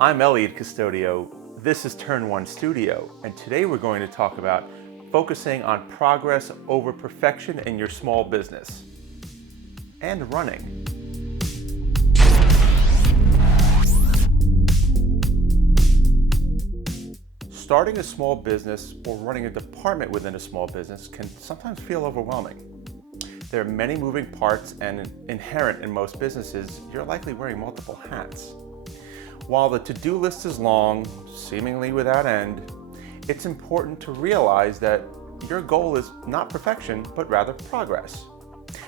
I'm Eliud Custodio. This is Turn One Studio, and today we're going to talk about focusing on progress over perfection in your small business and running. Starting a small business or running a department within a small business can sometimes feel overwhelming. There are many moving parts, and inherent in most businesses, you're likely wearing multiple hats. While the to-do list is long, seemingly without end, it's important to realize that your goal is not perfection, but rather progress.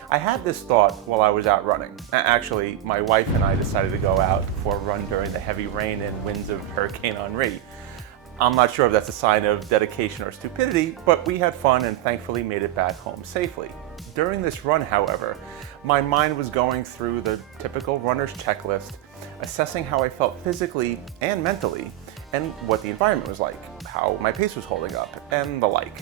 I had this thought while I was out running. Actually, my wife and I decided to go out for a run during the heavy rain and winds of Hurricane Henri. I'm not sure if that's a sign of dedication or stupidity, but we had fun and thankfully made it back home safely. During this run, however, my mind was going through the typical runner's checklist, assessing how I felt physically and mentally, and what the environment was like, how my pace was holding up, and the like.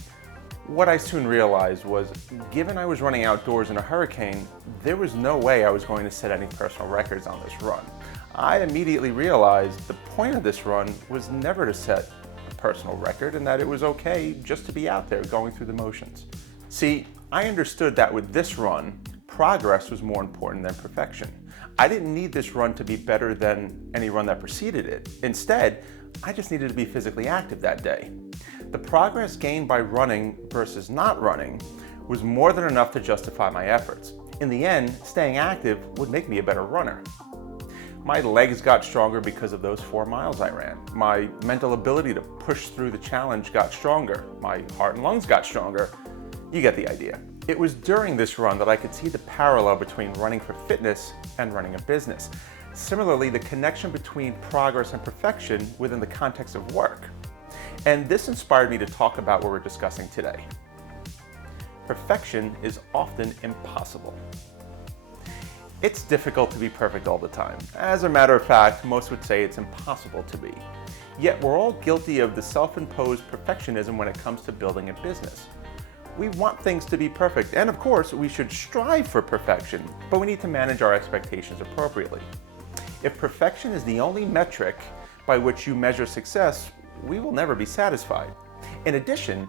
What I soon realized was, given I was running outdoors in a hurricane, there was no way I was going to set any personal records on this run. I immediately realized the point of this run was never to set a personal record, and that it was okay just to be out there going through the motions. See, I understood that with this run, progress was more important than perfection. I didn't need this run to be better than any run that preceded it. Instead, I just needed to be physically active that day. The progress gained by running versus not running was more than enough to justify my efforts. In the end, staying active would make me a better runner. My legs got stronger because of those 4 miles I ran. My mental ability to push through the challenge got stronger. My heart and lungs got stronger. You get the idea. It was during this run that I could see the parallel between running for fitness and running a business. Similarly, the connection between progress and perfection within the context of work. And this inspired me to talk about what we're discussing today. Perfection is often impossible. It's difficult to be perfect all the time. As a matter of fact, most would say it's impossible to be. Yet we're all guilty of the self-imposed perfectionism when it comes to building a business. We want things to be perfect, and of course, we should strive for perfection, but we need to manage our expectations appropriately. If perfection is the only metric by which you measure success, we will never be satisfied. In addition,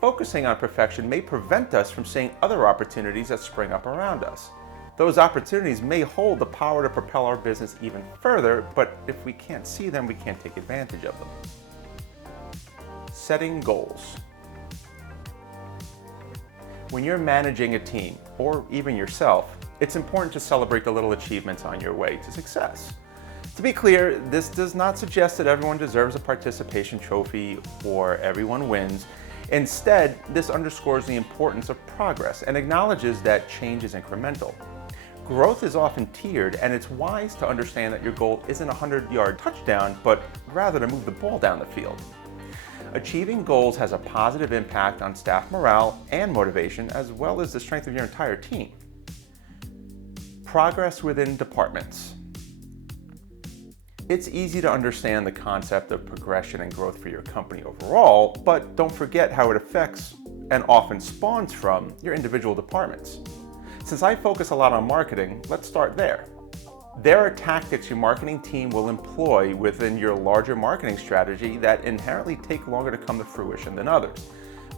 focusing on perfection may prevent us from seeing other opportunities that spring up around us. Those opportunities may hold the power to propel our business even further, but if we can't see them, we can't take advantage of them. Setting goals. When you're managing a team, or even yourself, it's important to celebrate the little achievements on your way to success. To be clear, this does not suggest that everyone deserves a participation trophy or everyone wins. Instead, this underscores the importance of progress and acknowledges that change is incremental. Growth is often tiered, and it's wise to understand that your goal isn't a 100-yard touchdown, but rather to move the ball down the field. Achieving goals has a positive impact on staff morale and motivation, as well as the strength of your entire team. Progress within departments. It's easy to understand the concept of progression and growth for your company overall, but don't forget how it affects and often spawns from your individual departments. Since I focus a lot on marketing, let's start there. There are tactics your marketing team will employ within your larger marketing strategy that inherently take longer to come to fruition than others.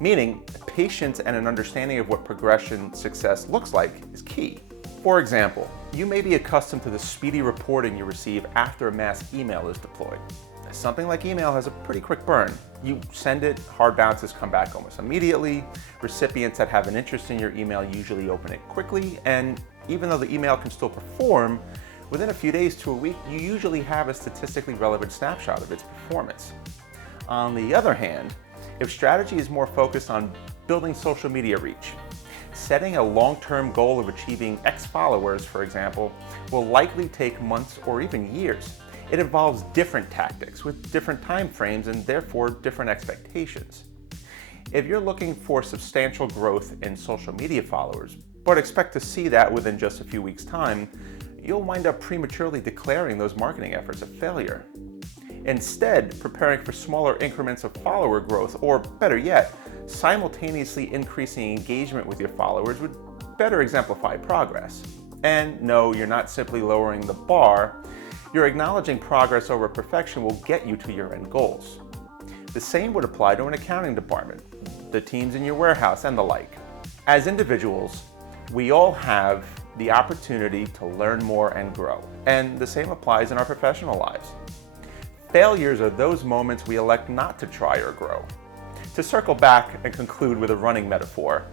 Meaning, patience and an understanding of what progression success looks like is key. For example, you may be accustomed to the speedy reporting you receive after a mass email is deployed. Something like email has a pretty quick burn. You send it, hard bounces come back almost immediately. Recipients that have an interest in your email usually open it quickly, and even though the email can still perform, within a few days to a week, you usually have a statistically relevant snapshot of its performance. On the other hand, if strategy is more focused on building social media reach, setting a long-term goal of achieving X followers, for example, will likely take months or even years. It involves different tactics with different time frames and therefore different expectations. If you're looking for substantial growth in social media followers, but expect to see that within just a few weeks' time, you'll wind up prematurely declaring those marketing efforts a failure. Instead, preparing for smaller increments of follower growth, or better yet, simultaneously increasing engagement with your followers would better exemplify progress. And no, you're not simply lowering the bar. You're acknowledging progress over perfection will get you to your end goals. The same would apply to an accounting department, the teams in your warehouse, and the like. As individuals, we all have the opportunity to learn more and grow, and the same applies in our professional lives. Failures are those moments we elect not to try or grow. To circle back and conclude with a running metaphor,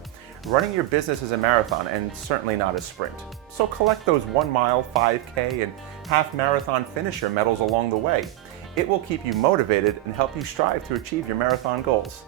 running your business is a marathon and certainly not a sprint. So collect those 1 mile, 5K, and half marathon finisher medals along the way. It will keep you motivated and help you strive to achieve your marathon goals.